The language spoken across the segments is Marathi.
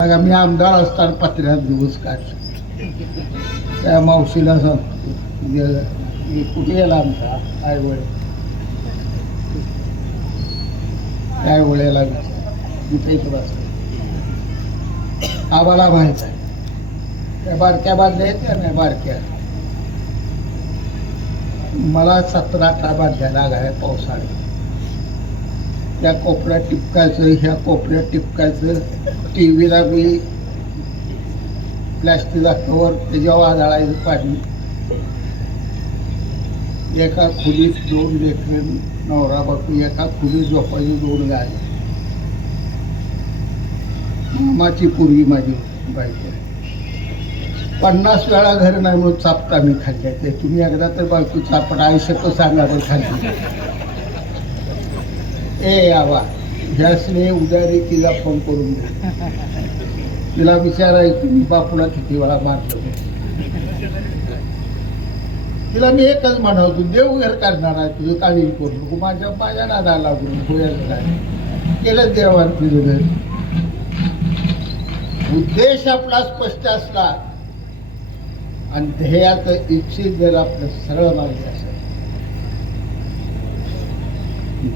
मी आमदार असताना पत्र्यात दिवस काढले. त्या मावशीला सांगतो कुठे गेला आमचा काय वेळ काय वेळेला इथे बस आम्हाला माहित आहे. त्या बारक्या बांधल्या आहेत त्या नाही बारक्या मला 17-18 बांधल्या लागाय पावसाळ्यात. त्या कोपऱ्यात टिपकायचं ह्या कोपऱ्यात टिपकायचं. टीव्हीला मी प्लॅस्टिकचा कवर त्याच्यावर आदळायचं पाणी. एका खोलीत 2 लेकरं नवरा बायको एका खोलीत झोपायची 2 गाय. मामाची पूर्वी माझी बायको 50 वेळा घर नाही म्हणून चापटा मी खाल्ल्या. ते तुम्ही एकदा तर बायको चापटा आयुष्यात सांगा पण खाल्ली. ए आवा ह्यासने उद्या तिला फोन करून दे. तिला विचारायचं तुम्ही बापूला किती वेळा मारलं. तिला मी एकच म्हणावतो देव घर करणार आहे तुझं काळजी करू नको. माझ्या नादा लागून होईल काय केलं देवान तुझं घर. उद्देश आपला स्पष्ट असला आणि ध्येयाचं इच्छित जर आपलं सरळ मार्ग असेल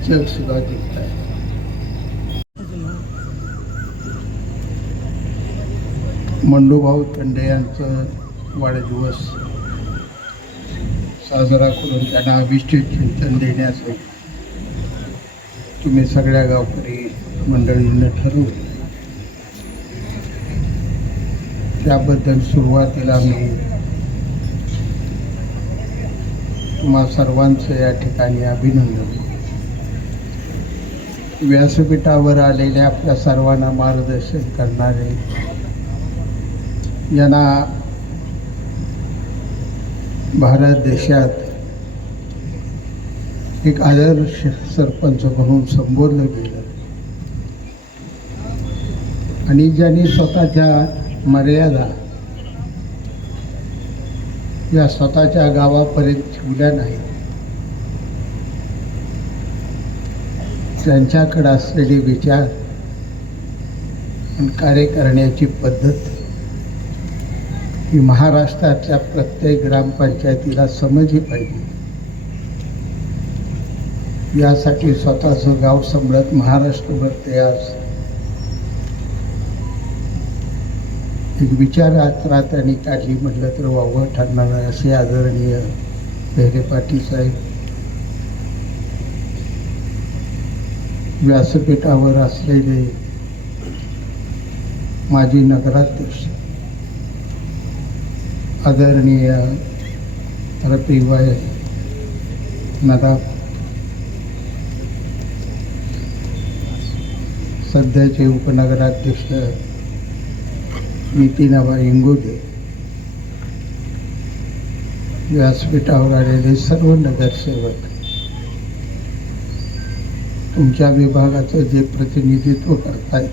जग सुद्धा दिसत आहे. मंडूभाऊ तंडे यांचं वाढदिवस साजरा करून त्यांना अभिष्टित चिंतन देण्याचं तुम्ही सगळ्या गावकरी मंडळींनी ठरवलं. त्याबद्दल सुरुवातीला मी तुम्हा सर्वांचं या ठिकाणी अभिनंदन. व्यासपीठावर आलेले आपल्या सर्वांना मार्गदर्शन करणारे यांना भारत देशात एक आदर्श सरपंच म्हणून संबोधलं गेलं आणि ज्यांनी स्वतःच्या मर्यादा या स्वतःच्या गावापर्यंत ठेवल्या नाही. त्यांच्याकडे असलेले विचार आणि कार्य करण्याची पद्धत ही महाराष्ट्रातल्या प्रत्येक ग्रामपंचायतीला समजली पाहिजे. यासाठी स्वतःचं गाव सांभाळत महाराष्ट्रभर ते आज एक विचारयात्रा त्यांनी काढली म्हटलं तर वावगं ठरणार आहे. असे आदरणीय बेहरे पाटील साहेब व्यासपीठावर असलेले माजी नगराध्यक्ष आदरणीय रफीभाई नदाब, सध्याचे उपनगराध्यक्ष नितीनाबा इंगोले, व्यासपीठावर आलेले सर्व नगरसेवक, तुमच्या विभागाचं जे प्रतिनिधित्व करतायत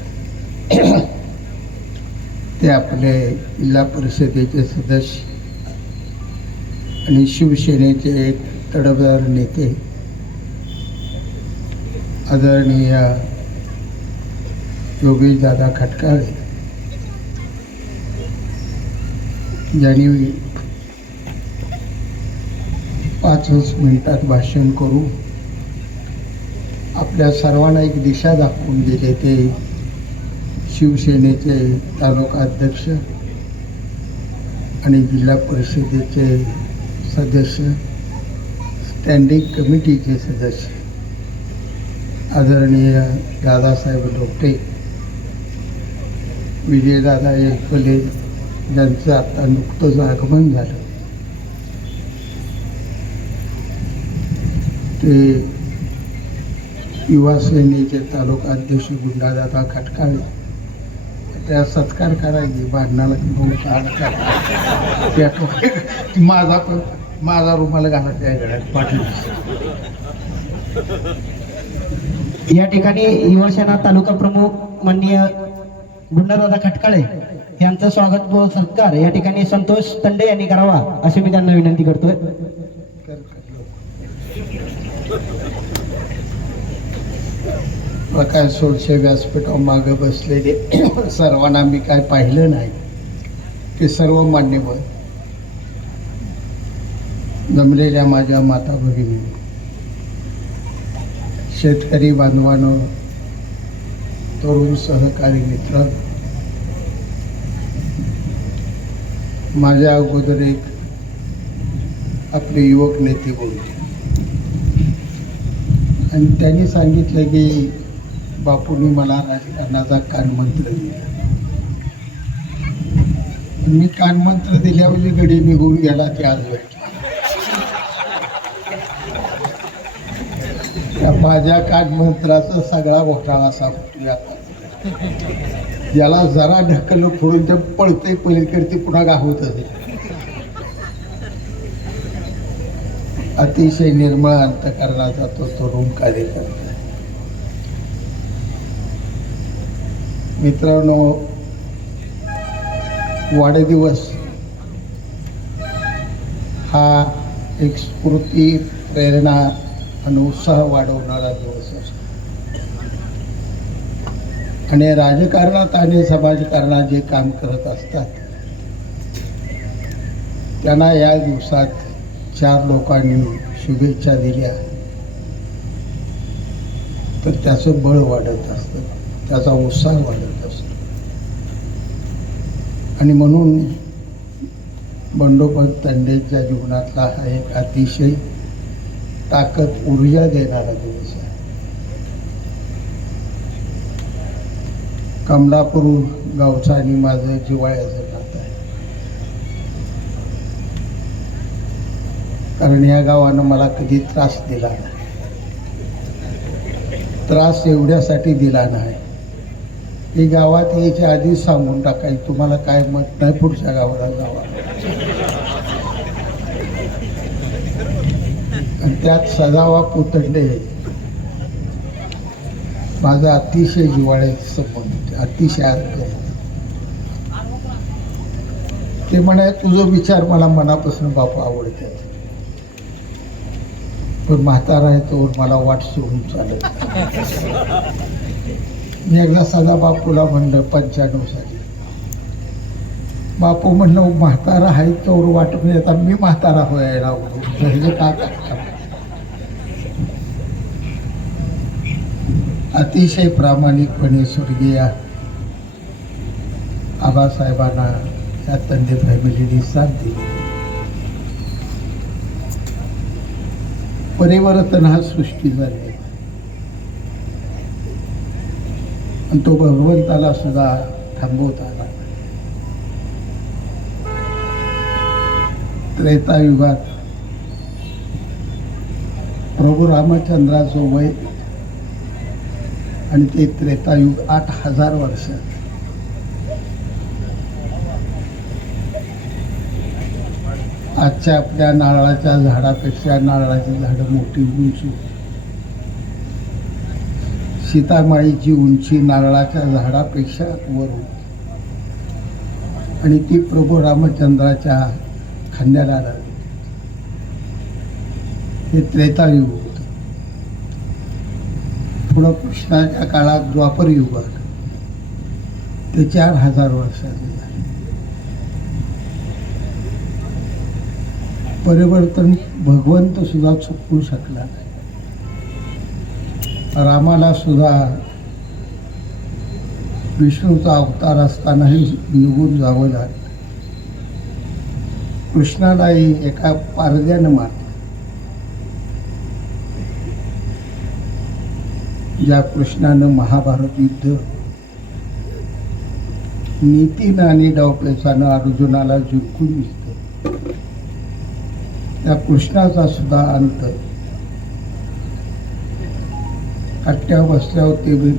ते आपले जिल्हा परिषदेचे सदस्य आणि शिवसेनेचे एक तडफदार नेते आदरणीय योगेशदादा खटकाळे, ज्यांनी 5 मिनिटात भाषण करू आपल्या सर्वांना एक दिशा दाखवून दिले. ते शिवसेनेचे तालुका अध्यक्ष आणि जिल्हा परिषदेचे सदस्य, स्टँडिंग कमिटीचे सदस्य आदरणीय दादासाहेब लोटे, विजयदादा एकले, ज्यांचं आता नुकतंच आगमन झालं. ते युवा सेनेचे तालुका अध्यक्ष गुंडादादा खटकाळे, त्या सत्कार करायची भांडणाला माझा रुमाला घाला त्या गड्यात पाटील. या ठिकाणी युवासेना तालुका प्रमुख माननीय गुंडादादा खटकाळे यांचं स्वागत व सत्कार या ठिकाणी संतोष तंडे यांनी करावा अशी मी त्यांना विनंती करतोय. प्रकाश सोडशे व्यासपीठावर मागं बसलेले सर्वांना मी काय पाहिलं नाही की सर्व मान्यवर जमलेल्या माझ्या माता भगिनी, शेतकरी बांधवांनो, तरुण सहकारी मित्र, माझ्या अगोदर एक आपले युवक नेते बोलले आणि त्यांनी सांगितलं की बापूंनी मला राजकारणाचा कानमंत्र दिला. मी कानमंत्र दिल्यावर गडी निघून गेला ते आज भेटला. त्या माझ्या कानमंत्राचा सगळा घोटाळा सांगतोय आता. ज्याला जरा ढकललं फोडून ते पळतंय पलीकडे, ते पुन्हा गावतच. अतिशय निर्मळ अंतःकरणाचा तो तरुण कार्यकर्ता. मित्रांनो, वाढदिवस हा एक स्फूर्ती, प्रेरणा आणि उत्साह वाढवणारा दिवस असतो. आणि राजकारणात आणि समाजकारणात जे काम करत असतात त्यांना या दिवसात 4 लोकांनी शुभेच्छा दिल्या तर त्याचं बळ वाढत असतं, त्याचा उत्साह वाढत असतो. आणि म्हणून बंडोपंत तंडेच्या जीवनातला हा एक अतिशय ताकद, ऊर्जा देणारा दिवस आहे. कमलापूर गावचं आणि माझं जिव्हाळ्याचं नातं आहे. कारण या गावानं मला कधी त्रास दिला नाही. त्रास एवढ्यासाठी दिला नाही की गावात यायच्या आधीच सांगून टाकायचं तुम्हाला काय मत नाही, पुढच्या गावाला जावा. आणि त्यात सदावा पुतंडे माझा अतिशय जिव्हाळ्याचा संबंध, अतिशय आदर. ते म्हणे तुझं विचार मला मनापासून बापू आवडतात, पण म्हातारा आहे तोवर मला वाट सोडून चालत. मी एकदा सदा बापूला म्हणलं 95 साली, बापू म्हणलं म्हातारा आहे तोवर वाट आता मी म्हातारा व्हायला का करता. अतिशय प्रामाणिकपणे स्वर्गीय आबासाहेबांना या तंडे फॅमिलीने साथ दिली. परिवर्तन हा सृष्टीचा आहे आणि तो भगवंताला सुद्धा थांबवता आला. त्रेतायुगात प्रभू रामचंद्राचं वय आणि ते त्रेतायुग 8000 वर्ष. आजच्या आपल्या नारळाच्या झाडापेक्षा नारळाची झाडं मोठी उंच. सीतामाईची उंची नारळाच्या झाडापेक्षा वर होती आणि ती प्रभू रामचंद्राच्या खांद्याला लागली. हे त्रेतायुग होतं. पुढं कृष्णाच्या काळात द्वापर युगात ते 4000 वर्षाचे झाले. परिवर्तन भगवंत सुद्धा चुकवू शकला नाही. रामाला सुद्धा विष्णूचा अवतार असतानाही निघून जावं लागलं. कृष्णालाही एका पारद्यानं मारलं. ज्या कृष्णानं महाभारत युद्ध नीतीनं आणि डावपेचानं अर्जुनाला जिंकून दिसतं, त्या कृष्णाचा सुद्धा अंत कट्ट्यावर बसल्यावर ते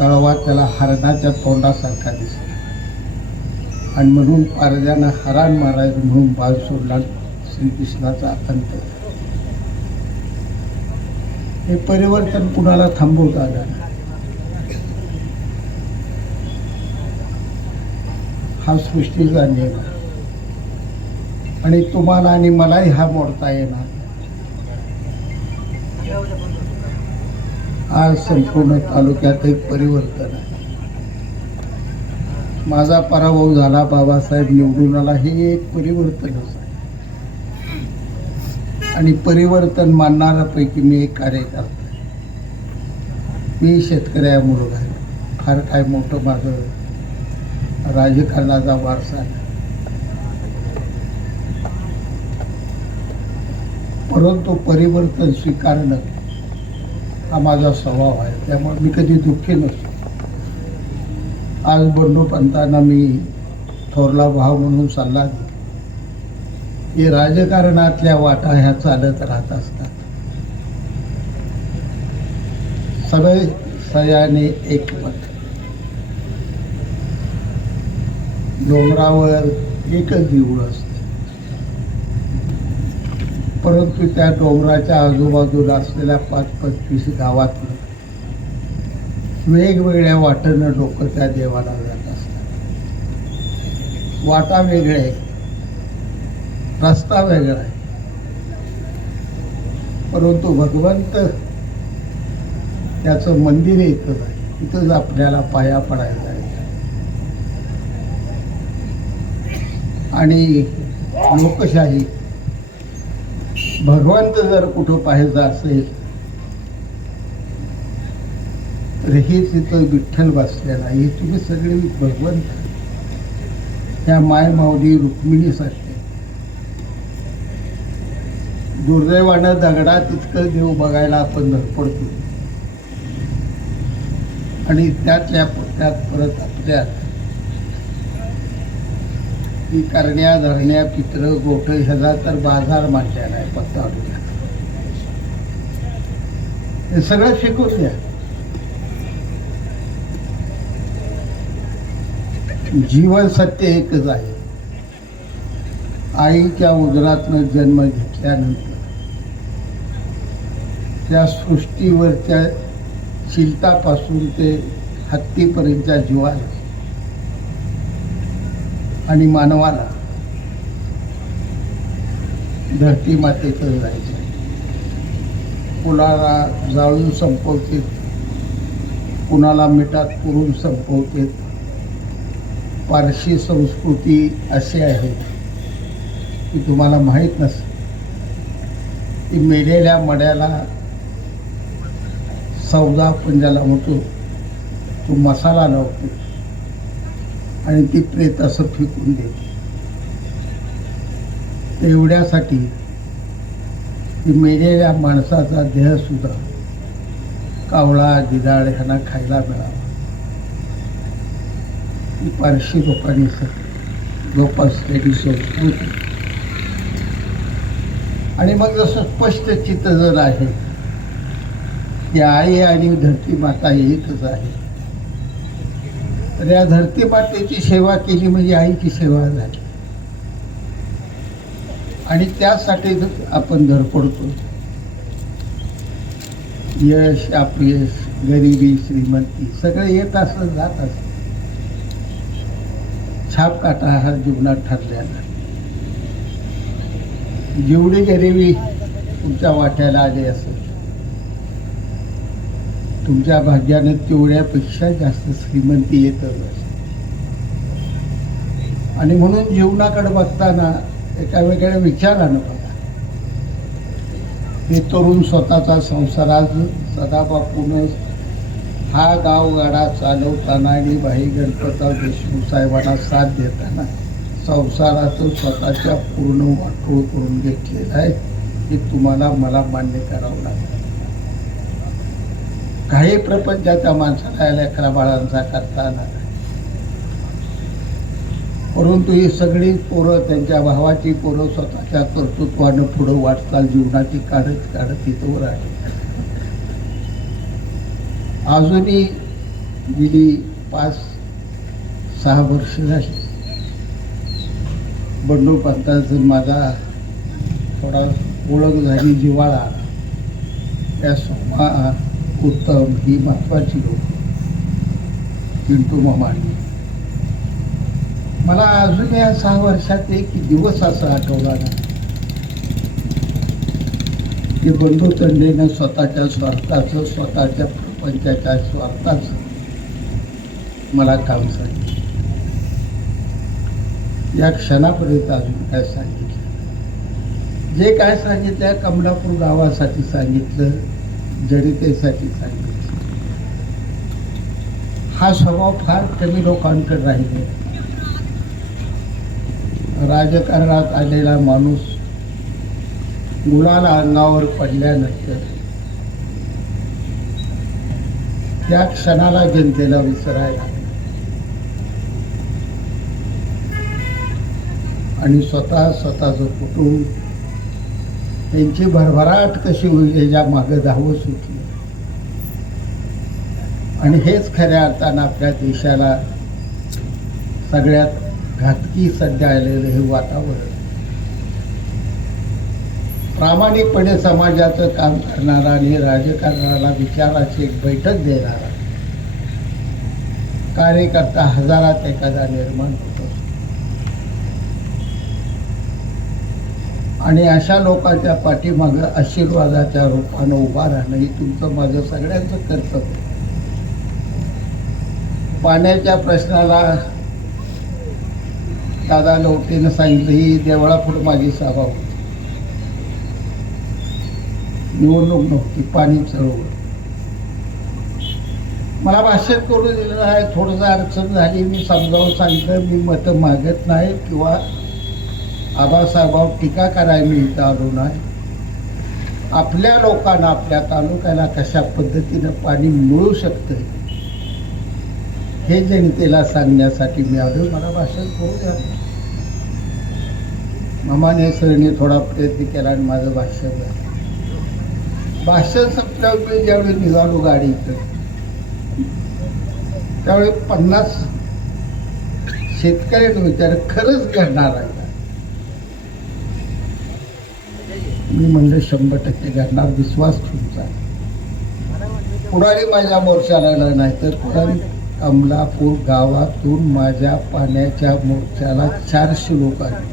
तळवा त्याला हरणाच्या तोंडासारखा दिसला आणि म्हणून पारद्यानं हरण मारायचं म्हणून बाल सोडला. श्रीकृष्णाचा अंत. हे परिवर्तन कुणाला थांबवता आलं नाही. हा सृष्टीचा नियम आहे आणि तुम्हाला आणि मलाही हा मोडता येणार. आज संपूर्ण तालुक्यात एक परिवर्तन आहे. माझा पराभव झाला, बाबासाहेब निवडून आला, हे एक परिवर्तनच आहे. आणि परिवर्तन मानणाऱ्यापैकी मी एक कार्यकर्ता आहे. मी शेतकऱ्या मुलगा आहे. फार काय मोठं माझं राजकारणाचा वारसा नाही. परंतु परिवर्तन स्वीकारणं हा माझा स्वभाव आहे. त्यामुळे मी कधी दुःखी नसतो. आज बंडोपंतांना मी थोरला भाव म्हणून सल्ला दिला की राजकारणातल्या वाटा ह्या चालत राहत असतात. सगळे सयाने एकमत. डोंगरावर एकच देऊळ असते, परंतु त्या डोंगराच्या आजूबाजूला असलेल्या 5-25 गावातून वेगवेगळ्या वाटेनं लोक त्या देवाला जात असतात. वाटा वेगळ्या आहे, रस्ता वेगळा आहे, परंतु भगवंत त्याचं मंदिर एकच आहे. तिथंच आपल्याला पाया पडायचा आहे. आणि लोकशाही भगवंत जर कुठं पाहायचं असेल तर हे तिथं विठ्ठल बसलेला आहे. हे तुम्ही सगळे भगवंत त्या माय माऊली रुक्मिणीसाठी. दुर्दैवानं दगडात इतकं देव बघायला आपण धडपडतो आणि त्यातल्या त्यात परत आपल्यात ही करण्या धरण्या पित्र गोठ ह्याचा तर बाजार मांडलेला आहे. पत्ता हे सगळं शिकून द्या. जीवन सत्य एकच आहे. आईच्या उदरातनं जन्म घेतल्यानंतर त्या सृष्टीवरच्या चिलतापासून ते हत्तीपर्यंतच्या जीवाला आणि मानवाला धरती मातेचं जायचं. कुणाला जाळून संपवते, कुणाला मिठात पुरून संपवते. पारशी संस्कृती अशी आहे की तुम्हाला माहीत नसतं की मेलेल्या मड्याला सौदा आपण ज्याला म्हणतो तो मसाला लावतो आणि ती प्रेत असं फेकून देते. एवढ्यासाठी की मेलेल्या माणसाचा देह सुद्धा कावळा गिधाड ह्यांना खायला मिळावा. ही पारशी लोकांनी जोपासलेली संस्कृती. आणि मग जसं स्पष्ट चित्त जर आहे की आई आणि धरती माता एकच आहे, तर या धरती मातेची सेवा केली म्हणजे आईची सेवा झाली. आणि त्यासाठी आपण धडपडतो. यश अपयश, गरिबी श्रीमंती सगळे येत असत जात असत. छाप काटा हा जीवनात ठरलेला. जेवढी गरिबी तुमच्या वाट्याला आली असेल, तुमच्या भाग्याने तेवढ्यापेक्षा जास्त श्रीमंती येतच असते. आणि म्हणून जीवनाकडे बघताना एका वेगळ्या विचारानं बघा. हे तरुण स्वतःचा संसार आज सदाबापून हा गावगाडा चालवताना आणि भाई गणपतराव देशमुख साहेबांना साथ देताना संसाराचं स्वतःच्या पूर्ण वाटोळ करून घेतलेलं आहे. हे तुम्हाला मला मान्य करावं लागेल. काही प्रपंचाच्या माणसाला लेकरा बाळांचा करता आला नाही, परंतु ही सगळी पोरं त्यांच्या भावाची पोरं स्वतःच्या कर्तृत्वानं पुढं वाटचाल जीवनाची काढत काढत इथवर आली. अजूनही गेली 5-6 वर्ष झाली बंडोपंतांचं माझा थोडा ओळख झाली, जिव्हाळा. त्या सोमा उत्तम ही महत्वाची लोक, पिंटू मामानी. मला अजून या 6 वर्षात एक दिवस असा आठवला ना की बंडू तंडेनं स्वतःच्या स्वार्थाचं, स्वतःच्या प्रपंचाच्या स्वार्थाचं मला काम सांगितलं. या क्षणापर्यंत अजून काय सांगितलं? जे काय सांगितलं कमलापूर गावासाठी सांगितलं, जनतेसाठी सांगितलं. हा स्वभाव फार कमी लोकांकडे राहिले. राजकारणात आलेला माणूस गुलाला अंगावर पडल्यानंतर त्या क्षणाला जनतेला विसरायला आणि स्वतःचं कुटुंब त्यांची भरभराट कशी होईल याच्या मागे धावत सुटली. आणि हेच खऱ्या अर्थानं आपल्या देशाला सगळ्यात घातकी सध्या आलेलं हे वातावरण. प्रामाणिकपणे समाजाचं काम करणारा आणि राजकारणाला विचाराची एक बैठक देणारा कार्यकर्ता हजारात एखादा निर्माण होतो. आणि अशा लोकांच्या पाठीमागं आशीर्वादाच्या रूपानं उभा राहणं ही तुमचं माझं सगळ्यांचं कर्तव्य. पाण्याच्या प्रश्नाला दादा लवटेनं सांगितलं ही देवळापुढे माझी सभा होती. निवडणूक नव्हती, पाणी चळवळ. मला भाषण करून दिलेलं आहे. थोडंसं अडचण झाली, मी समजावून सांगितलं मी मतं मागत नाही किंवा आबासाहेबावर टीका करायला मी इथं आलो नाही. आपल्या लोकांना आपल्या तालुक्याला कशा पद्धतीनं पाणी मिळू शकतं हे जनतेला सांगण्यासाठी मी आलो. मला भाषण करू द्या. मामाने सरने थोडा प्रयत्न केला आणि माझं भाषण झालं. भाषण संपल्यावर मी ज्यावेळी निघालो गाडीकडे त्यावेळी 50 शेतकऱ्यांनी विचार खरंच घडणार आहे का? मी म्हणलं 100% घडणार, विश्वास तुमचा. पुढारी माझ्या मोर्चाला आला नाही तर पुढारी कमलापूर गावातून माझ्या पाण्याच्या मोर्चाला 400 लोक आले.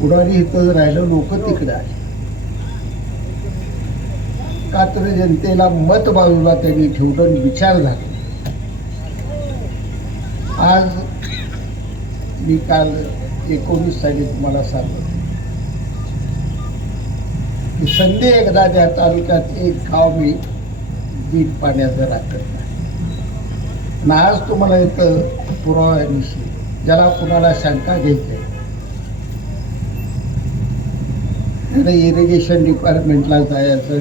पुढारी इथं राहिलं, लोक तिकडे आले. का तर जनतेला मत बाजूला त्यांनी ठेवलं, विचार झाला. आज मी काल 19 साली तुम्हाला सांगतो की संधी एकदा त्या तालुक्यात एक गाव मी बीट पाण्याचं राखत नाही. आणि आज तुम्हाला इथं पुराव्याविषयी ज्याला कुणाला शंका घ्यायची आहे त्याला इरिगेशन डिपार्टमेंटला जायचं,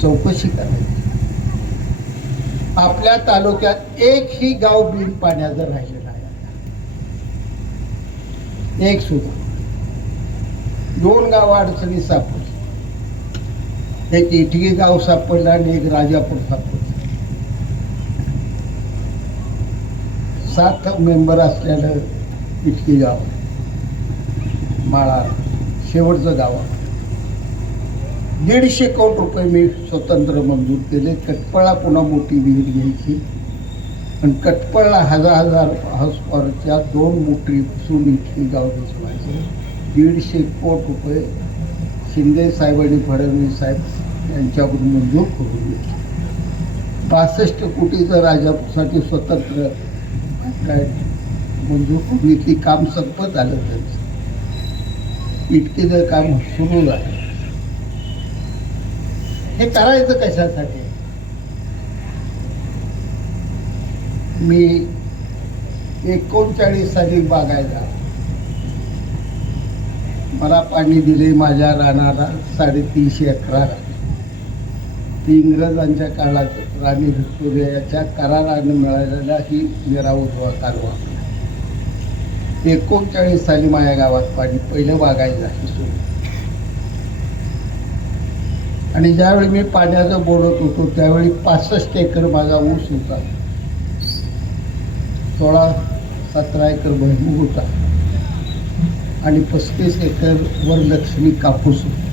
चौकशी करायची. आपल्या तालुक्यात एकही गाव बीट पाण्याचं राहिलेलं आहे, एक सुद्धा. 2 गाव अडचणी सापडली. एक इटगी गाव सापडलं आणि एक राजापूर सापडलं. 7 मेंबर असलेलं इटगी गाव, माळा शेवटचं गाव. 150 कोटी रुपये मी स्वतंत्र मंजूर केले. कटपळला पुन्हा मोठी विहीर घ्यायची आणि कटपळला 1000 हाऊस पॉवरच्या 2 मोटरी बसून इटकी गाव भिजवायचे. 150 कोटी रुपये शिंदे साहेब आणि फडणवीस साहेब यांच्याकडून मंजूर करून घेतले. 65 कोटीचं राजापूरसाठी स्वतंत्र मंजूर करून घेतली. काम संपत आलं त्यांचं. इटकीचं काम सुरू झालं. हे करायचं कशासाठी? मी 39 साली बागायला मला पाणी दिले माझ्या रानाला 350 एकराला. ती इंग्रजांच्या काळात राणी व्हिक्टोरियाच्या कराराने मिळालेला ही मेरा उजवा कारवा. 39 साली माझ्या गावात पाणी पहिलं बागायचं झाली सुरू. आणि ज्यावेळी मी पाण्याचं बोलत होतो त्यावेळी 65 एकर माझा ऊस होता, 16-17 एकर भुईमूग होता आणि 35 एकर वरलक्ष्मी कापूस होता.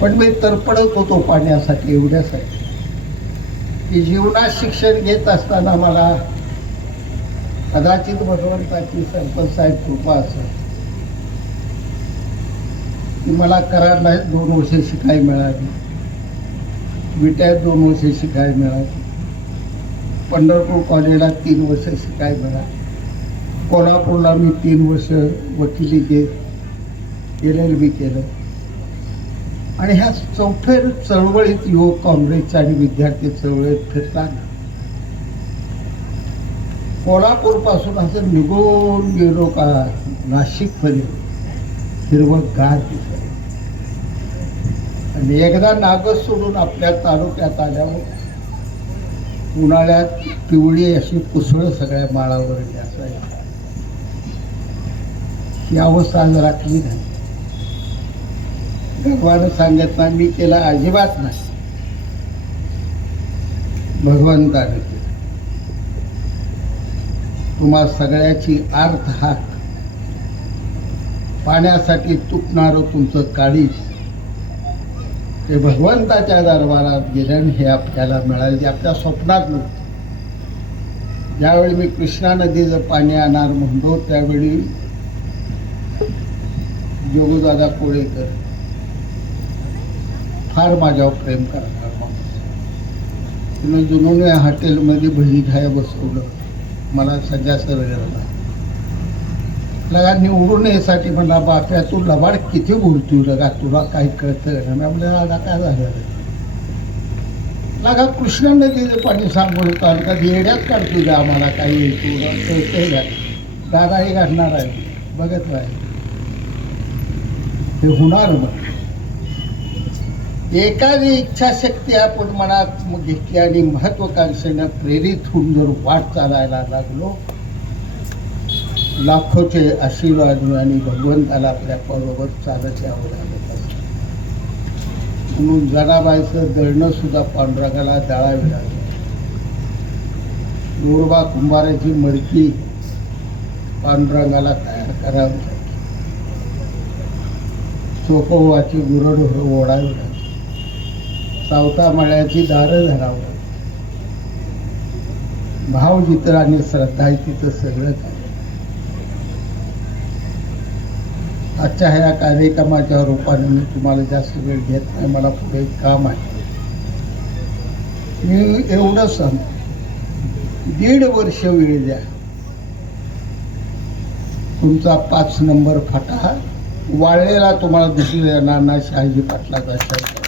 पण मी तरपडत होतो पाण्यासाठी, एवढ्यासाठी की जीवनात शिक्षण घेत असताना मला कदाचित भगवंताची सरपंच साहेब कृपा असेल की मला कराडला 2 वर्षे शिकायला मिळाली, विट्यात 2 वर्षे शिकायला मिळाली, पंढरपूर कॉलेजला 3 वर्ष शिकायला मिळाली, कोल्हापूरला मी 3 वर्ष वकिली LLB केलं आणि ह्या चौथ्या चळवळीत युवक काँग्रेसच्या आणि विद्यार्थी चळवळीत फिरताना कोल्हापूर पासून असं निघून गेलो का नाशिक पर्यंत हिरवंगार दिसत आणि एकदा नागस सोडून आपल्या तालुक्यात आल्यावर उन्हाळ्यात पिवळी अशी पुसळं सगळ्या माळावर असायची. ही अवस्था आज राखली नाही. गर्वानं सांगत नाही मी केला अजिबात नाही, भगवंताने केलं. तुम्हा सगळ्याची अर्थ हाक, पाण्यासाठी तुटणारं तुमचं काळीज ते भगवंताच्या दरबारात गेल्याने हे आपल्याला मिळाले, जे आपल्या स्वप्नात नव्हतं. ज्यावेळी मी कृष्णा नदीचं पाणी आणणार म्हणतो त्यावेळी योगदादा कोळेकर फार माझ्यावर प्रेम करणार माणूस. तिनं जुनून हॉटेलमध्ये भजी खाया बसवलं, मला सगळ्या सरगरला लगा निवडून यासाठी म्हणला बाप्या तू लबाड किती बोलतोय लगा, तुला काही कळतं ना. मी म्हणलं लगा काय झालं लगा, कृष्णा नदीचं पाणी सांगून का येड्यात काढतो द्या आम्हाला काही कळतंय का, दादाही घडणार आहे बघत राहील हे होणार. मग एखादी इच्छाशक्ती आपण मनात घेतली आणि महत्वाकांक्षेनं प्रेरित होऊन जर वाट चालायला लागलो, लाखोचे आशीर्वाद आणि भगवंताला आपल्या बरोबर चालत यावं लागत असतं. म्हणून जनाबाईचं दळणं सुद्धा पांडुरंगाला दळावी लागली. नूरबा कुंभाराची मडकी पांडुरंगाला तयार करावी लागली. चोपवाची गुरढोरं ओढावी लागली. सावता मळ्याची दारं धरावं लागली. भाव जिथं आणि श्रद्धा आहे तिथं सगळं काय. आजच्या ह्या कार्यक्रमाच्या रूपाने मी तुम्हाला जास्त वेळ घेत नाही, मला पुढे एक काम आहे. मी एवढं सांगतो, 1.5 वर्ष वेळ द्या. तुमचा 5 नंबर फाटा वाळलेला तुम्हाला दिसून येणार ना. शहाजी पाटलाचा शब्द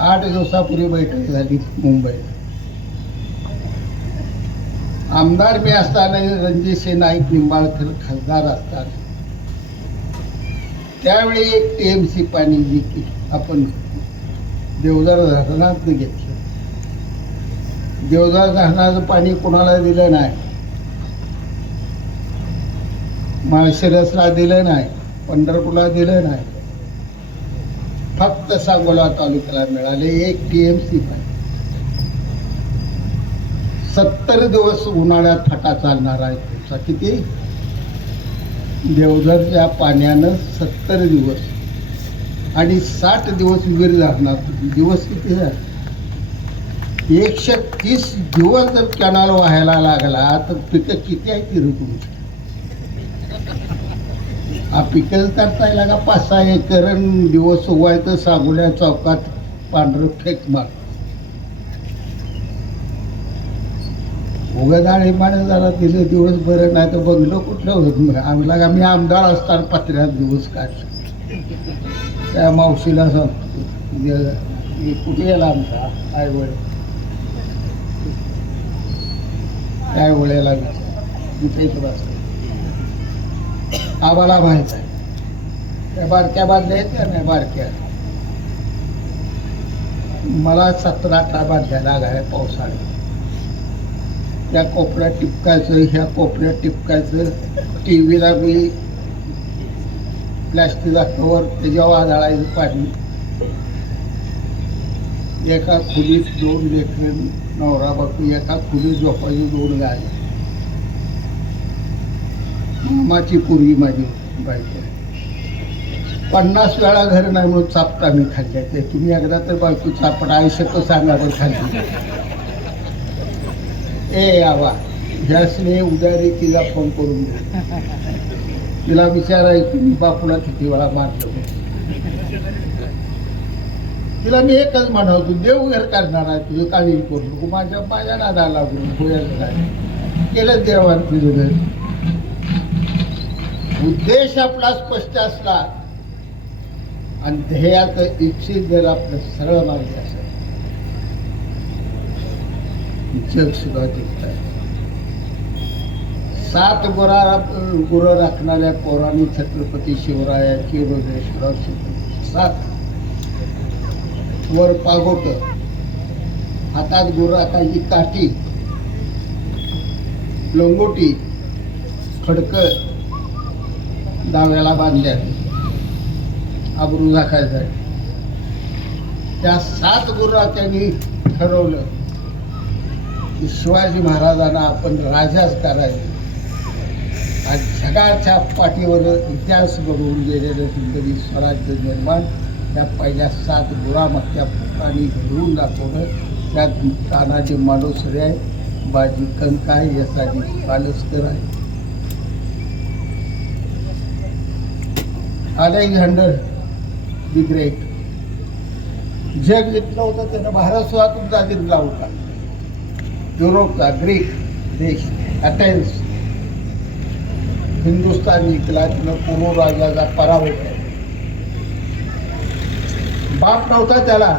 8 दिवसापूर्वी बैठक झाली मुंबईत. आमदार मी असताना रणजितसिंह नाईक निंबाळकर खासदार असताना त्यावेळी 1 TMC पाणी जी आपण देवदार धरणात घेतलं. देवदार धरणाचं पाणी कोणाला दिलं नाही, माळशिरसला दिलं नाही, पंढरपूरला दिलं नाही, फक्त सांगोला तालुक्याला मिळाले 1 TMC पाणी. 70 दिवस उन्हाळ्यात फाटा चालणार आहे तुमचा. किती? देवधरच्या पाण्यानं 70 दिवस आणि 60 दिवस विहीर धरणार. दिवस किती झाले? 130 दिवस जर कॅनल व्हायला लागला तर पिकं किती आहे ती तुमची? हा पिकं करताय लागा 5-6 एकर दिवस उगवायचं. सांगोल्या चौकात पांढरं फेक मार उगा डाळी पाणी जरा दिलं दिवस बरं, नाही तर बंगलं कुठलं होत. आम्ही आमदार असताना 15 दिवस काढले. त्या मावशीला सांगतो कुठे गेला आमचा काय वेळ, काय वेळेला इथेच बस आम्हाला माहित आहे. त्या बारक्या बांधल्या आहेत त्या नाही बारक्या, मला 17-18 बांधल्या लागाय पावसाळ्यात. त्या कोपऱ्यात टिपकायचं, ह्या कोपऱ्यात टिपकायचं. TV ला मी प्लॅस्टिकचा कवर त्याच्यावर आदळायचं पाणी. एका खोलीत 2 लेकरं नवरा बापू, एका खोलीत झोपायची 2 गाय. मामाची पूर्वी माझी बायको 50 वेळा घर नाही म्हणून चापटा मी खाल्ल्या. ते तुम्ही एकदा तर बायको चापट आयुष्यात सांगा बरं खाल्ली. ए आवा ह्यासने उद्या रे तिला फोन करून दे, तिला विचारायचं मी बापूला किती वेळा मारलं. तिला मी एकच म्हणावतो, देव घर करणार आहे तुझं काळजी करू नको, माझ्या नादा लागून होईल काय केलं देवान तुझं घर. उद्देश आपला स्पष्ट असला आणि ध्येयाचं इच्छित जर आपलं सरळ मार्ग असेल, जग सुद्धा दिसत आहे. 7 गुरं राखणाऱ्या पोरांनी छत्रपती शिवरायाची हृदयेश्वरावर 7 वर पागोट, हातात गुराखाची काठी, लंगोटी, खडकं डाव्याला बांधल्या आबरू राखायसाठी. त्या 7 गुराख्यांनी ठरवलं की शिवाजी महाराजांना आपण राजाच करायचं. आणि जगाच्या पाठीवर इतिहास घडवून गेलेलं सुंदरी स्वराज्य निर्माण त्या पहिल्या 7 गुरामत्या पुत्रांनी घडवून दाखवलं. त्यात तानाजी मालुसरे आहे, बाजी कंकाय, यसाजी पालस्कर आहे, अलेक्झांडर दी ग्रेट. जग जिंकलं होतं त्यानं भारत सुद्धा तुमचा जिंकला होता. युरोपचा ग्रीक देश अथेन्स, हिंदुस्थान जिंकला, तिनं पूर्व राजाचा पराभव केला. बाप नव्हता त्याला,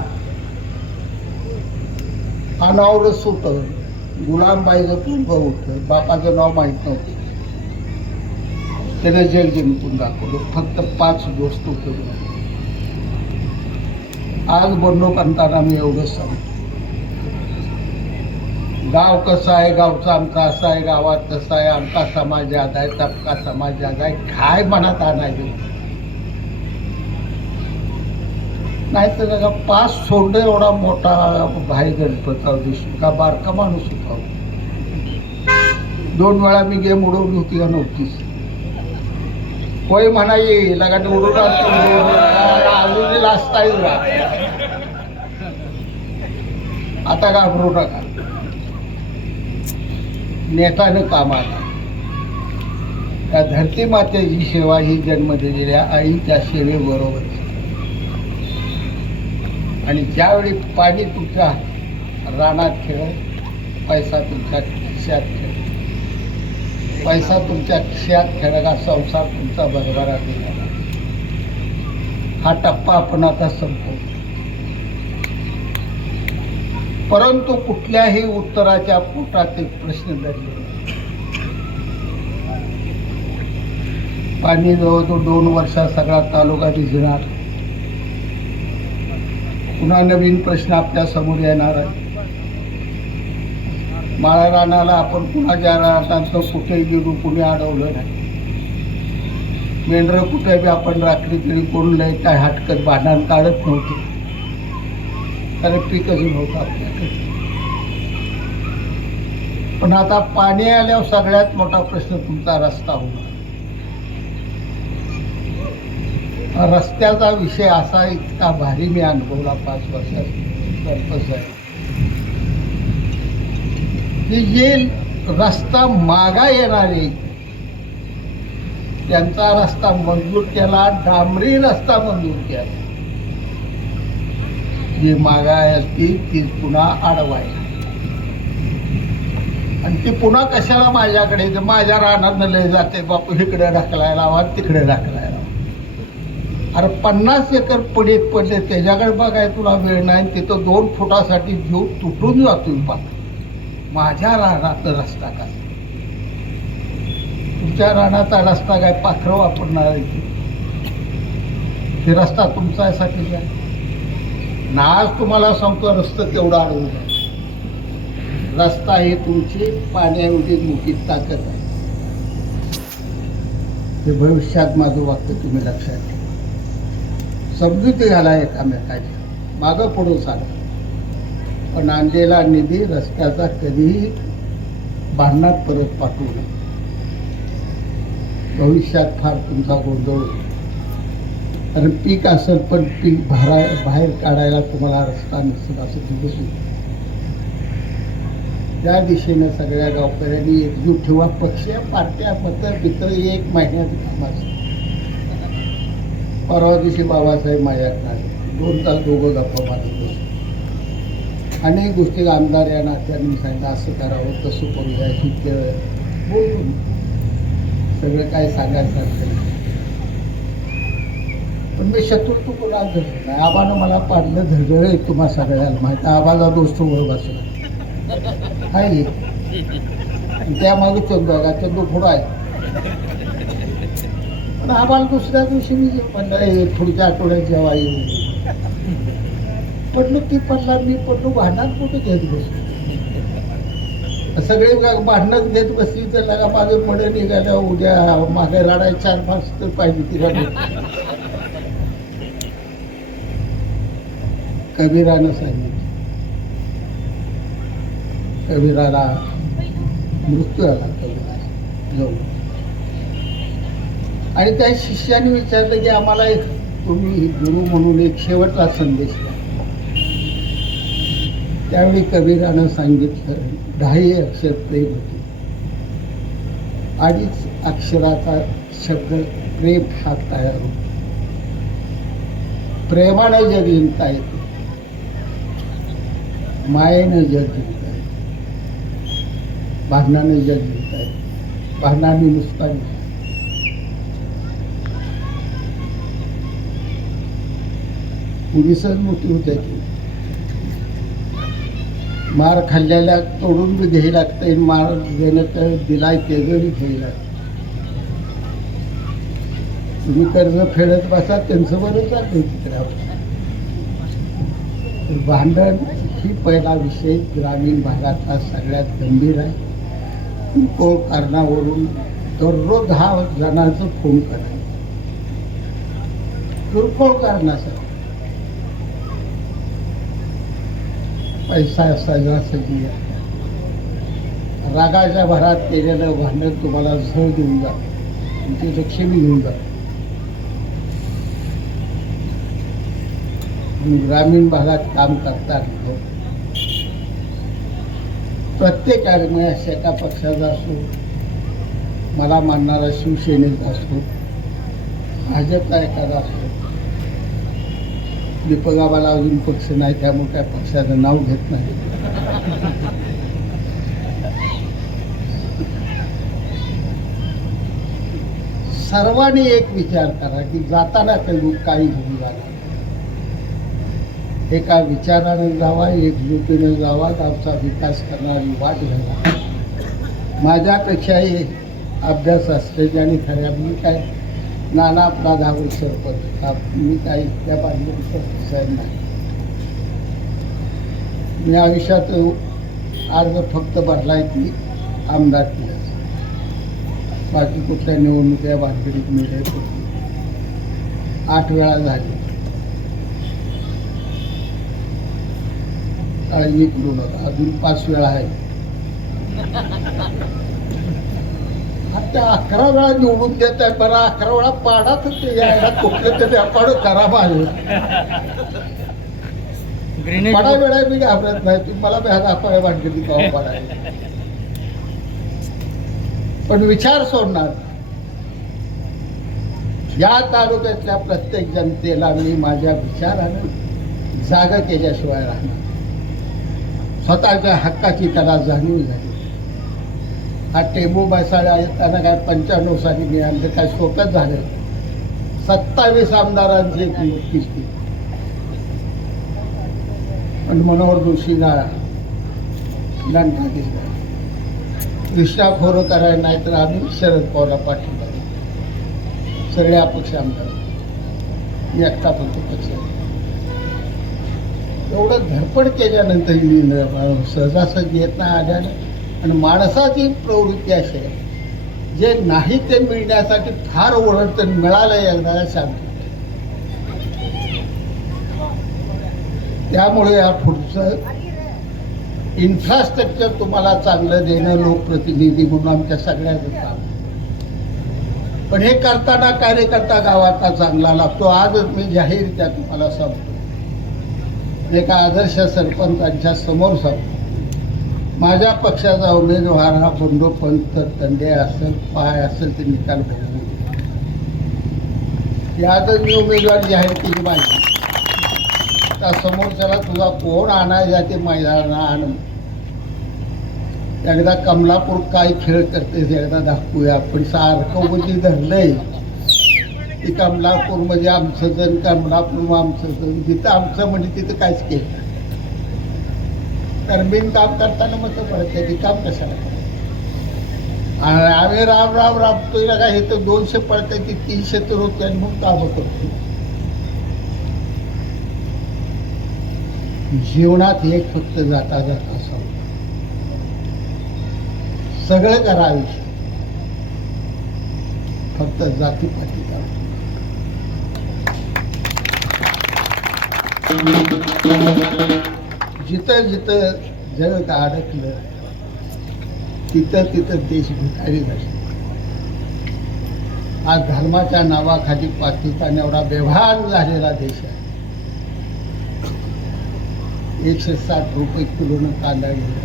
अनावरच होतं, गुलामबाईचं पोरगं होतं, बापाचं नाव माहीत नव्हतं. त्यानं जग जिंकून दाखवलं. फक्त 5 दोस्त होते. आज बंडोपंतांना मी एवढंच सांगतो, गाव कसं आहे, गावचा आमचा असा आहे, गावात कसं आहे, आमचा समाज याद आहे, तबका समाज याद आहे, काय मनात आणायचं नाही. तर 5 सोंड एवढा मोठा भाई गणपतराव देशमुख का बारका माणूस होता. 2 वेळा मी गेम उडवली होती का नव्हतीच. होय म्हणा ये लगाट उडून अजून लाजता येईल. आता घाबरू नका, नेटानं काम आलं. त्या धरती मातेची सेवा ही जन्म दिलेल्या आईच्या सेवेबरोबर. आणि ज्यावेळी पाणी तुमच्या रानात खेळत, पैसा तुमच्या खिशात खेळ, पैसा तुमच्या खिशात खेळला, संसार तुमचा भरभरा दिला. हा टप्पा आपण आता संपवू. परंतु कुठल्याही उत्तराच्या पोटात एक प्रश्न धरले. पाणी जवळजवळ 2 वर्षात सगळा तालुका भिजणार. पुन्हा नवीन प्रश्न आपल्या समोर येणार आहे. माळा रानाला आपण कुणाच्या रानात कुठेही गेलो, कुणी अडवलं नाही. मेंढरं कुठे बी आपण राखली तरी कोण लय काय हटकत भांडण काढत नव्हते, कारण पीकच नव्हतं आपल्याकडे. पण आता पाणी आल्यावर सगळ्यात मोठा प्रश्न तुमचा रस्ता होणार. रस्त्याचा विषय असा इतका भारी मी अनुभवला 5 वर्षात सरपंच आहे की जे रस्ता मागा येणारे त्यांचा रस्ता मंजूर केला, डांबरी रस्ता मंजूर केला. जी मागा असती ती पुन्हा अडवायला, आणि ती पुन्हा कशाला माझ्याकडे, माझ्या रानात लय जाते बापू, इकडे ढकलायला लावा, तिकडे ढकलायला लावा. अरे 50 एकर पडीत पडले, त्याच्याकडे बघाय तुला वेळ नाही. तिथं 2 फुटासाठी जीव तुटून जातो. माझ्या रानाचा रस्ता काय, तुमच्या रानाचा रस्ता काय पाखरं वापरणार आहे ते रस्ता तुमचा यासाठी काय ना. आज तुम्हाला सांगतो रस्ता तेवढा अडवू नये. रस्ता ही तुमची पाण्याएवढी मोठी ताकद आहे. हे भविष्यात माझं वाक्य तुम्ही लक्षात ठेवा. समजुती घाला एकामेकाची, मागं पुढं चाला, पण आणलेला निधी रस्त्याचा कधीही भांडणात परत पाठवू नये. भविष्यात फार तुमचा गोंधळ होईल. कारण पीक असेल पण पीक बाहेर काढायला तुम्हाला रस्ता नसेल, असं दिवस होईल. त्या दिशेनं सगळ्या गावकऱ्यांनी एकजूट ठेवा. पक्ष पार्ट्या पत्र पित्र एक महिन्यात काम असतं. परवा दिवशी बाबासाहेब माझ्याकडे आले. 2 तास दोघं गप्पा मारत बसलो. अनेक गोष्टी आमदार या नात्याने सांगितलं, असं करावं तसं करूया ही बोलून सगळं काय सांगायचं नाही. पण मी शत्रुत्व कोणाला धरलं नाही. आबानं मला पाडलं धडधड आहे. तुम्हा सगळ्याला माहिती. आबाला दोस्त वर बसला आहे. त्यामागे चंदू आहे का? चंदू पुढं आहे. पण आम्हाला दुसऱ्या दिवशी मी म्हणलं पुढच्या आठवड्यात जेव्हा येईल पडलो. ती पडला मी पडलो. भांडणात कुठे घेत बसलो. सगळे भांडणं घेत बसली तर लगा माझं पडे निघाल्या उद्या मागे लढाई 4-5 तर पाहिजे तिला. कबीरानं सांगितलं. कबीराला मृत्यू आला कबीरा जाऊन. आणि त्या शिष्याने विचारलं की आम्हाला एक तुम्ही गुरु म्हणून एक शेवटचा संदेश द्या. त्यावेळी कबीरानं सांगितलं 10 अक्षर प्रेम होते. 2.5 अक्षराचा शब्द प्रेम हा तयार होतो. प्रेमानं जग जिंकता येते, मायेनं जग जिंकता येते, भांडणाने जग जिंकता येते. भांडणाने नुसता पोलिसच मोठी होत्या की मार खाल्ल्याला तोडून बी घ्यायला लागतं. मार देणं तर दिलाय ते जरी घ्यायला. तुम्ही कर्ज फेडत बसा त्यांचं बरं चाललंय तिकडे. भांडण ही पहिला विषय ग्रामीण भागातला सगळ्यात गंभीर आहे. किरकोळ कारणावरून दररोज 10 जणांचं फोन करायचं. किरकोळ कारणासाठी पैसा सगळी रागाच्या भरात केलेलं भांडण तुम्हाला झळ देऊन जात. तुमची लक्ष्मी घेऊन जात. ग्रामीण भागात काम करतात प्रत्येकाने मग एका पक्षाचा असो, मला मानणारा शिवसेनेचा असो, भाजपचा एखादा असो. दीपक आम्हाला अजून पक्ष नाही त्यामुळे काय पक्षाचं नाव घेत नाही. सर्वांनी एक विचार करा की जाताना काही होऊन जाणार. एका विचारानं जावा, एकजुटीनं जावा, गावचा विकास करणारी वाट घ्यावा. माझ्यापेक्षाही अभ्यास असलेले आणि खऱ्या मी काय नाना आपला 10 वर्ष सरपंच, मी काही त्या बांधून साहेब नाही. मी आयुष्यात अर्ज फक्त भरलाय की आमदार केला. बाकी कुठल्या निवडणुका भानगडीत मिळत होती. 8 वेळा झाली. काळजी करू नका, अजून 5 वेळा आहे. आता 11 वेळा निवडून देत आहे. बरं 11 वेळा पाडाच ते यायला कुठलं तरी आपण करा माझे. पडा वेळा मी घाबरत नाही. तुम्ही मला बेहा पाय भानगडी का पडायला. पण विचार सोडणार. या तालुक्यातल्या प्रत्येक जनतेला मी माझ्या विचारानं जागा केल्याशिवाय राहणार. स्वतःच्या हक्काची त्याला जाणीव झाली. हा टेंबू बसायला येताना काय 95 साली मी आणलं. काय सोपंच झालं. 27 आमदारांची एक नियुक्तीच केली. पण मनोहर जोशीला लंका दिला. दिशाखोरं करायला नाही तर आम्ही शरद पवारला पाठिंबा दिला. सगळे अपक्ष आमदार. मी एकटा फक्त पक्ष. एवढं धडपड केल्यानंतर सहजासहजी येत नाही आल्यानं. आणि माणसाची प्रवृत्ती अशी आहे, जे नाही ते मिळण्यासाठी फार ओरडतं. मिळालं एकदा शांत. त्यामुळे या पुढचं इन्फ्रास्ट्रक्चर तुम्हाला चांगलं देणं लोकप्रतिनिधी म्हणून आमच्या सगळ्यांचं काम. पण हे करताना कार्यकर्ता गावाचा चांगला लागतो. आजच मी जाहीर त्या तुम्हाला सांगतो. एका आदर्श सरपंचांच्या समोर सांगतो. माझ्या पक्षाचा उमेदवार हा बंडोपंत तंडे असेल, पाय असेल ते निकाल बघू. यातच मी उमेदवार जाहीर केली माझी. त्या समोरच्याला तुझा कोण आणायचा ते मैदानात आण. एकदा कमलापूर काय खेळ करतेस एकदा दाखवूया. आपण सारखं म्हणजे धरलंय की कमलापूर म्हणजे आमचं जण, कमलापूर आमचं जण. जिथं आमचं म्हणजे तिथं काहीच केलं. तर बिन काम करताना मग पडते की काम कशाला करायचं. आणि आम्ही राम राम राबतोय ना काय, हे तर 200 पडते की 300 तर होते आणि मग कामं करतो. जीवनात एक फक्त जाता जाता असावं. सगळं करा आयुष्य, फक्त जातीपाती करा. जिथं जिथं जग अडकलं तिथं तिथं देश भिकारी झाले. आज धर्माच्या नावाखाली पाकिस्तान एवढा बेभान झालेला देश आहे. 160 रुपये किलोनं कांदा गेला,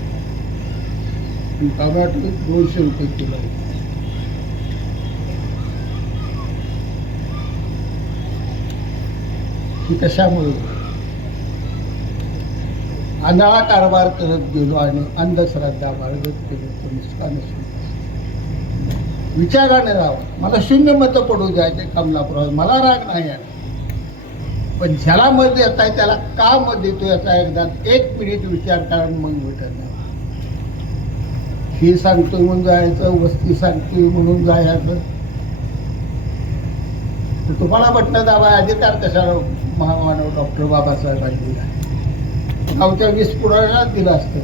टोमॅटो 200 रुपये किलो. ही कशामुळे? आंधळा कारभार करत गेलो आणि अंधश्रद्धा बाळगत गेलो तर नुकसानच होत. विचाराने राहावं. मला 0 मतं पडू द्यायचे कमलापुरात, मला राग नाही आहे. पण ज्याला मत देत आहे त्याला का मत देतो याचा एकदा 1 मिनिट विचार करा, मग भेटत नाही. हे सांगतोय म्हणून जायचं, वस्ती सांगतोय म्हणून जायचं. तुम्हाला बटणं दाबा अधिकार कशाला महामानव डॉक्टर बाबासाहेबांनी दिला? गावच्या 20 पुढाऱ्यालाच दिलं असतं.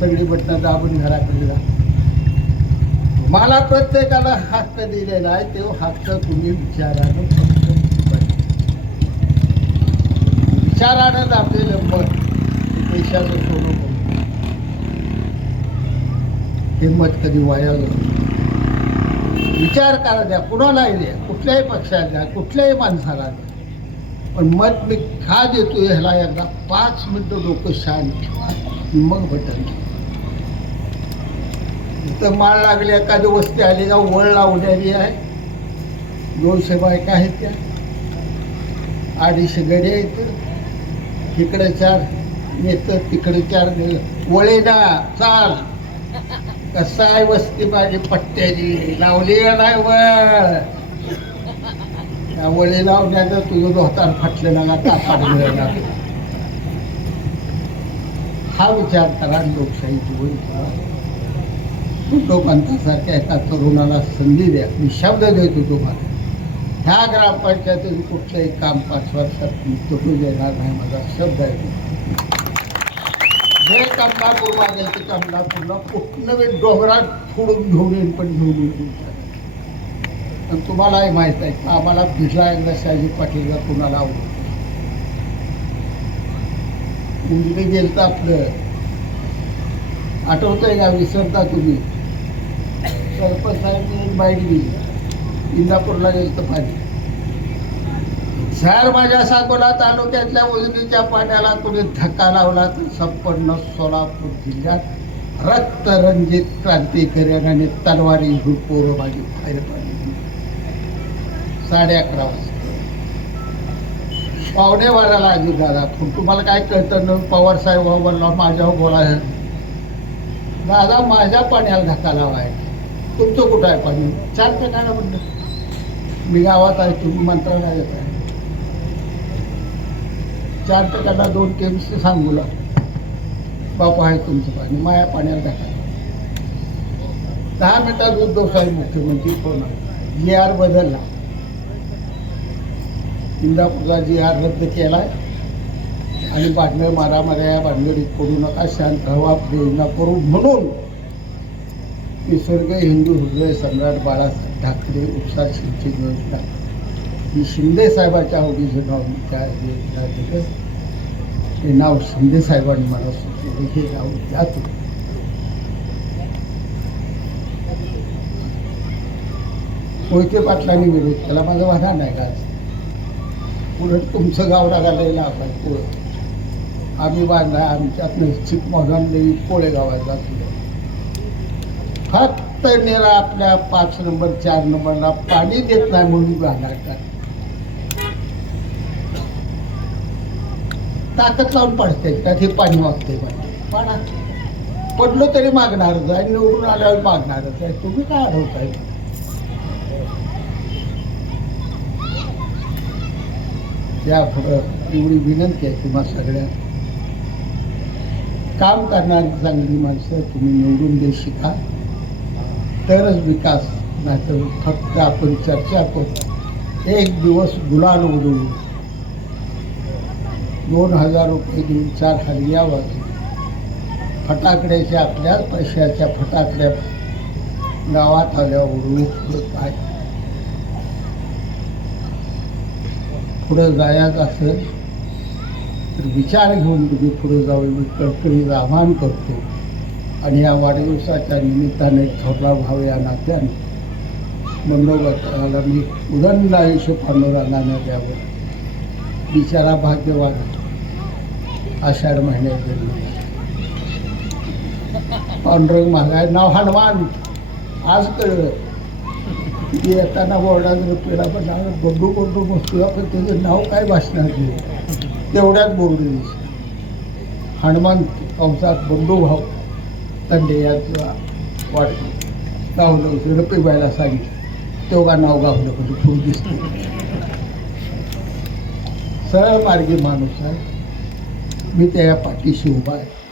सगळी बटणं दाबून घराकडे जा. तुम्हाला प्रत्येकाला हक्क दिलेला आहे, तो हक्क तुम्ही विचारानं विचारानं दाबलेलं मत देशाचं सोनं करून हे मत कधी वाया जाऊ. विचार करा द्या, कुणालाही द्या, कुठल्याही पक्षाला द्या, कुठल्याही माणसाला द्या. पण मत मी का देतो ह्याला एकदा 5 मिनिटं डोकं शांत ठेवा, मग बटन. इथं माळ लागली, एखादी वस्ती आली का वळ लावण्याची आहे. 200 बायका आहेत त्या, 250 गडी आहेत. इकडे 4 नेतं, तिकडे 4 वळे ना चाल. कसं आहे वस्ती माझी पट्ट्याची लावली नाही वळ. त्या वळी लावण्याचं तुझं धोतार फाटलं ना का फाटलं. हा विचार करा. लोकशाही जीवन करा. लोकांसारख्या एका तरुणाला संधी द्या. मी शब्द देतो तुम्हाला, ह्या ग्रामपंचायतीत कुठलंही काम 5 वर्षात मी करू देणार नाही. माझा शब्द आहे. जे कमलापूर मागेल ते कमलापूरला कुठनं मी डोंगरात फोडून घेऊन येईन, पण घेऊन येईन. पण तुम्हालाही माहीत आहे का आम्हाला भिजला एकदा शाजी पाटीलला कुणाला आवडत. मुंबई गेलं तर आपलं आठवतंय का? विसरता तुम्ही? सरपंच साहेब बाईट गेली, इंदापूरला गेलं तर पाणी. जर माझ्या सांगोला तालुक्यातल्या उजनीच्या पाण्याला कोणी धक्का लावला तर संपूर्ण सोलापूर जिल्ह्यात रक्तरंजित क्रांतिकार्याने तलवारी घेऊन पोरं माझी बाहेर पडली. 11:30 वाजता 11:15 आली दादा. तुम्हाला काय कळतं ना? पवार साहेब बोलला माझ्यावर बोलायला. दादा माझ्या पाण्याला धक्का लावाय, तुमचं कुठं आहे पाणी? 4 ठिकाणं म्हणलं. मी गावात आहे, तुम्ही मंत्रालयात आहे. 4 ठिकाणा 2 टेम्स सांगूला बापू आहे तुमचं पाणी, माया पाण्याला धक्का. 10 मिनिटात उद्धव साहेब मुख्यमंत्री फोन GR बदलला. इंदापूरचा GR रद्द केलाय आणि भांडणं मारामाऱ्या या भानगडीत पडू नका, शांत राहा, योजना करू म्हणून मी स्वर्गीय हिंदू हृदय सम्राट बाळासाहेब ठाकरे उपचार सिंचन योजना ही शिंदे साहेबाच्या आवडीचं नाव मी त्या योजना दिलं. हे नाव शिंदे साहेबांनी मला सुचवलं, हे नाव द्या तुम्ही. मोहिते पाटलांनी विरोध केला, माझं वादा नाही का? उलट तुमचं गाव लागायला आपण पुढं आम्ही बांधला आमच्यात निश्चित मोजामदेवी कोळेगावात जातो फक्त नेरा आपल्या 5 नंबर 4 नंबरला पाणी देत नाही म्हणून बांधणार ताकद लावून पडते का ते पाणी मागते पाणा पडलो तरी मागणारच आहे निवडून आल्यावर मागणारच आहे तुम्ही काय अडवताय यापुढं एवढी विनंती आहे तुम्हा सगळ्या काम करणारी चांगली माणसं तुम्ही निवडून दे शिका तरच विकास नाहीतर फक्त आपण चर्चा करू एक दिवस गुलाल उडवू 2000 रुपये देऊन 4 हरियावर फटाकड्याच्या आपल्याच पैशाच्या फटाकड्या गावात आल्या उडवू पुढं काय पुढं जायचं असेल तर विचार घेऊन तुम्ही पुढे जाऊ मी कळकळीचं आवाहन करतो आणि या वाढदिवसाच्या निमित्ताने थोरला भाव या नात्याने मंडोबाला मी उदंड आयुष्य पांडुरंगानं द्यावं बिचारा भाग्यवान आषाढ महिन्यात जन्म पांडुरंग महाराज नाव हनुमान आज कळलं की येताना बोर्डात पेढा पण बंडू बंडू बसतो आपण त्याचं नाव काय भासणार तेवढ्यात बोर्ड दिसत हनुमान कंसात बंडू भाऊ तंडे याचं वाटतं गावलं रपेबायला सांगितलं तेव्हा नाव गावलं म्हणजे फुल दिसते सरळ मार्गी माणूस आहे मी त्या पाठीशी उभा आहे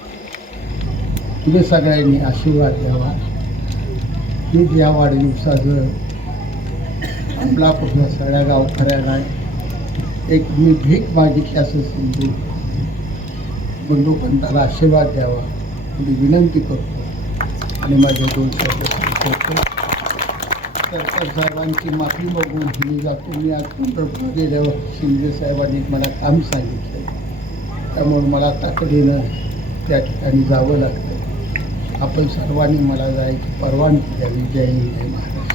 तुम्ही सगळ्यांनी आशीर्वाद द्यावा मी या वाढदिवसाचं अमलापूरच्या सगळ्या गावकऱ्यांना एक मी भीक मागितली असं समजू बंधूपंताला आशीर्वाद द्यावा मी विनंती करतो आणि माझे 2 शब्द सांगतो सरकार साहेबांची माफी बघून दिली जातो मी आज पंढरपूर गेल्यावर शिंदे साहेबांनी मला काम सांगितलं त्यामुळे मला ताकदीनं त्या ठिकाणी जावं लागतं आपण सर्वांनी मला जायची परवानगी द्यावी जय हिंद जय महाराष्ट्र